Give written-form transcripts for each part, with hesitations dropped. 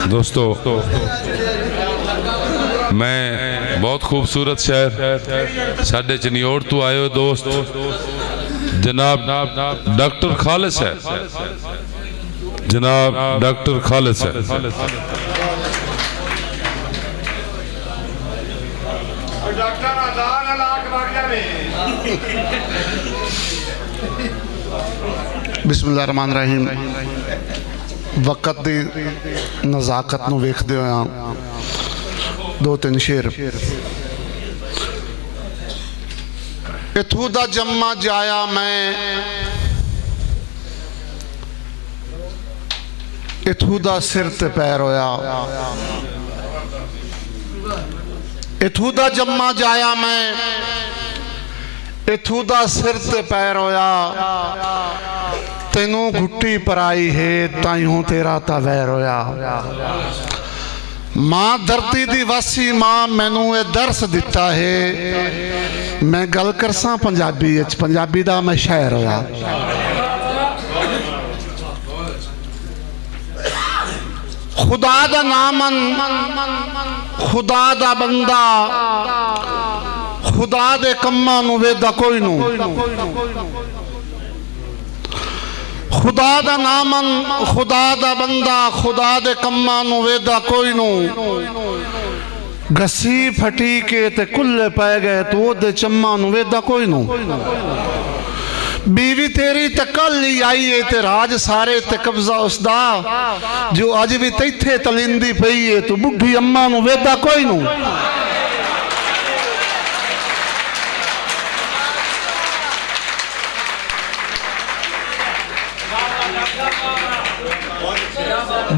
दोस्तों, मैं बहुत खूबसूरत शहर साढ़े चनियोड़ तो आए हो दोस्त जनाब डॉक्टर खालिस है, जनाब डॉक्टर खालिस है। बिस्मिल्लाहिर्रहमानिर्रहीम। वक़्त दी नज़ाकत नूं वेखदे होया दो तीन शेर। इथू दा जम्मा जाया मैं, इथू दा सिर ते पैर होया। इथू दा जम्मा जाया मैं, इथू दा सिर ते पैर होया। तेनू घुट्टी पराई है ताइयों तेरा ता वैर होया। मां धरती दी वासी मां मैनू ये दर्स दिता है। मैं गल करसा पंजाबी विच, पंजाबी दा मैं शायर होया। खुदा दा नामन, खुदा दा बंदा, खुदा दे कम्मां नू वेदा कोई नू। खुदा दा नामन, खुदा दा बंदा, खुदा दे कम्मां नू वेदा कोई नू। गसी फटी के ते कुल्ले पै गए तो ओदे चम्मा नू वेदा कोई नू। बीवी तेरी ते कल ही आई है ते राज सारे ते कब्जा उसदा। जो अज भी तैथे तलिंदी पई है तो बुढ़ी अम्मा नू वेदा कोई नू।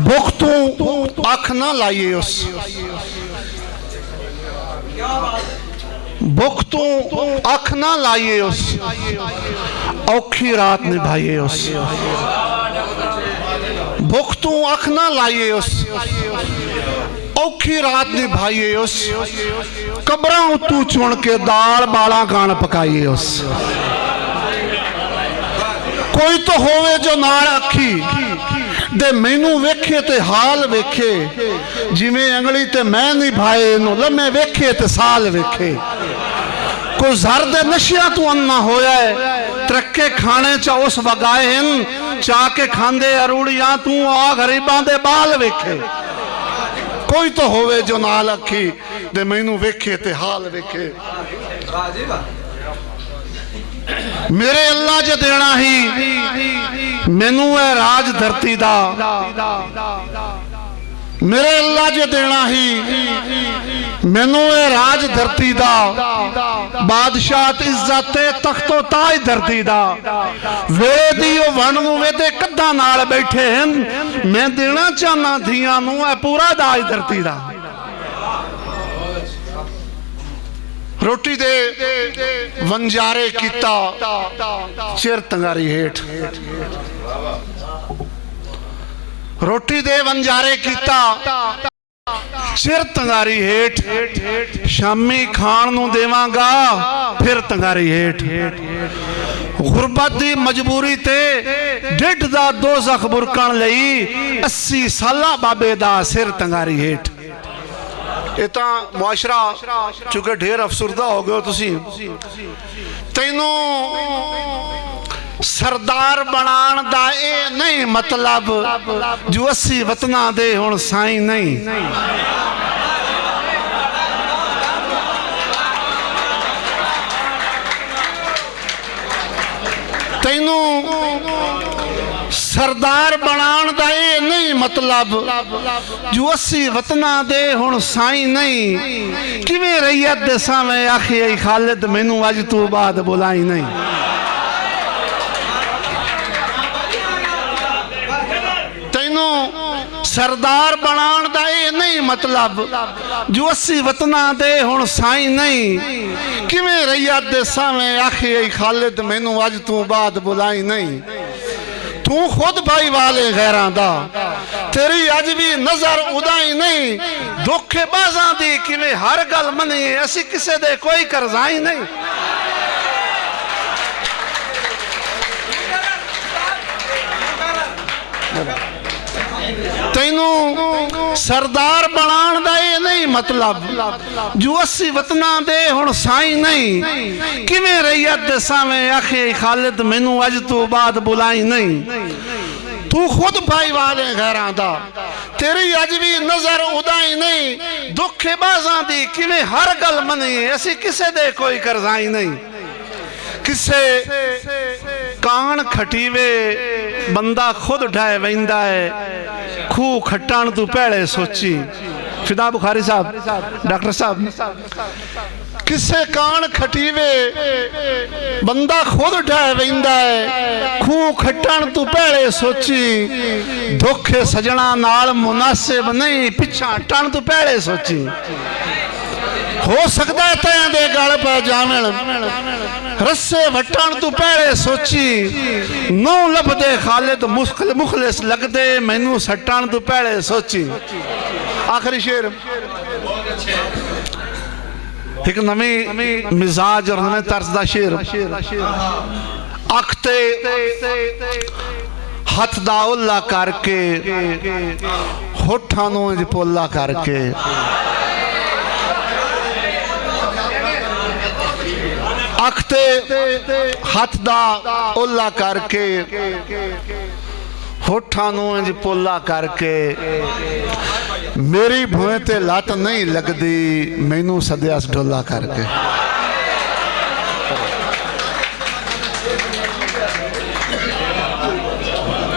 भुख तू अख ना लाइए उस, भुख तू अख ना लाइए उस, औखी रात निभाइए उस। भुख तू अख ना लाइए उस, औखी रात निभाइए उस। कब्रां उतू चुन के दाल बाला गान पकाइए उस। कोई तो होवे जो नाल अखी दे मैनू वेखे ते हाल वेखे। जिमें अंगली ते मैं निभाए नू लम्हे वेखे ते साल वेखे। कोई जर दे नशिया तू अन्ना होया है, तरक्के खाने चा उस वगाए हैं। चा के खांदे अरूड़ियां तू आ गरीबां दे बाल वेखे। कोई तो होवे जो नाल अखी दे मैनू वेखे ते हाल वेखे। मेरे अल्लाह जो देना ही मैनू है राज धरती दा। मेरे अल्लाह जो देना ही मैनू है राज धरती दा। बादशाह इज्जत तख्तो ताज धरती दा। वे दियो वन नू वे ते कद्दा नाल बैठे हैं। मैं देना चाहना धियां नू है पूरा दाज धरती दा। रोटी दे वंजारे कीता चिर तंगारी हेठ। रोटी दे वंजारे कीता चिर तंगारी हेठ। शामी खान नू देवांगा फिर तंगारी हेठ। गुरबत दी मजबूरी ते ढिड दा दोज़ख बुरकण लई 80 साला बाबे दा सिर तंगारी हेठ। इतना मुआशरा चूंकि ढेर अफसुरदा हो गए तुसी। तैनू सरदार बनान दा ए नहीं मतलब जो 80 वतना दे हुण साईं नहीं। तैनू सरदार बनान दा ए नहीं मतलब जो 80 वतना दे हुण साईं नहीं। किवें रैयत दे सावें आखी आई खालिद मैनू अज तू बाद बुलाई नहीं। तैनू सरदार बनान दा ए नहीं मतलब जो 80 वतना दे हुण साईं नहीं। किवें रैयत दे सावें आखी आई खालिद मैनू अज तू बाद बुलाई नहीं। तू खुद भाई वाले गैरां दा तेरी अज भी नजर उदाई नहीं। धोखेबाजां दी किवें हर गल मनी असी किसे दे कोई करजाई नहीं। तैनू सरदार बनाण दा ये नहीं मतलब जो 80 वतना दे हुण साई नहीं किवें रैयत दे सावें आखे खालिद मैनू अज तो बाद बुलाई नहीं तू खुद भाई वाले घरां दा तेरी अज भी नजर उदाई नहीं दुखे बाजां दी किवें हर गल मनी असी किसे दे कोई करजाई नहीं किसे कान खटीवे बंदा खुद ढाए वहिंदा है खूह खट्टण तू पहले सोची फिदा बुखारी साहब डॉक्टर साहब किसे कान खटीवे बंदा खुद ढाए वहिंदा है खूह खट्टण तू पहले सोची धोखे सजना नाल मुनासिब नहीं पिछा टण तू पहले सोची हो सकता है तैं दे गल पै जावण रस्से वटण तू पहले सोची नौ लभदे खालिद मुखलिस लगदे मैनू सट्टण तू पहले सोची आखिरी शेर एक नवी मिजाज और नवे तर्ज दा शेर अख ते हथ दा ओला करके होठां नूं इंज पोला करके अख ते हथ दा ओला करके होठां नूं इंज पोला करके मेरी भुएं ते लत नहीं लगदी मैनू सदियास डोला करके